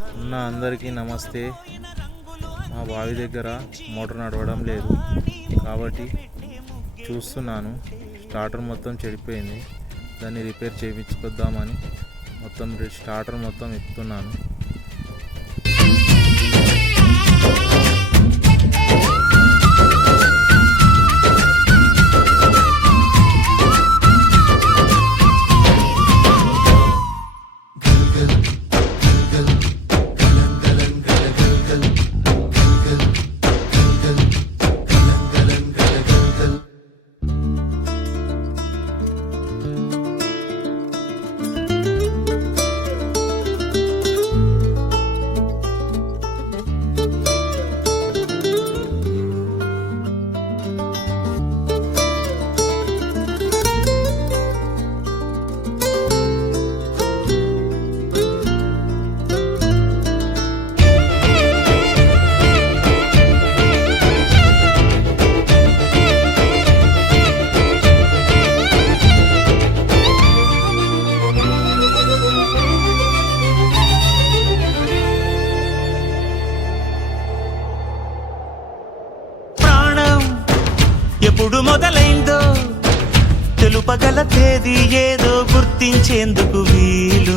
అందరికీ నమస్తే. మా బావి దగ్గర మోటార్ నడవడం లేదు కాబట్టి చూస్తున్నాను. స్టార్టర్ మొత్తం చెడిపోయింది. దాన్ని రిపేర్ చేయించుకొద్దామని స్టార్టర్ మొత్తం ఎత్తుతున్నాను. ఎప్పుడు మొదలైందో తెలుపగల తేదీ ఏదో గుర్తించేందుకు వీలు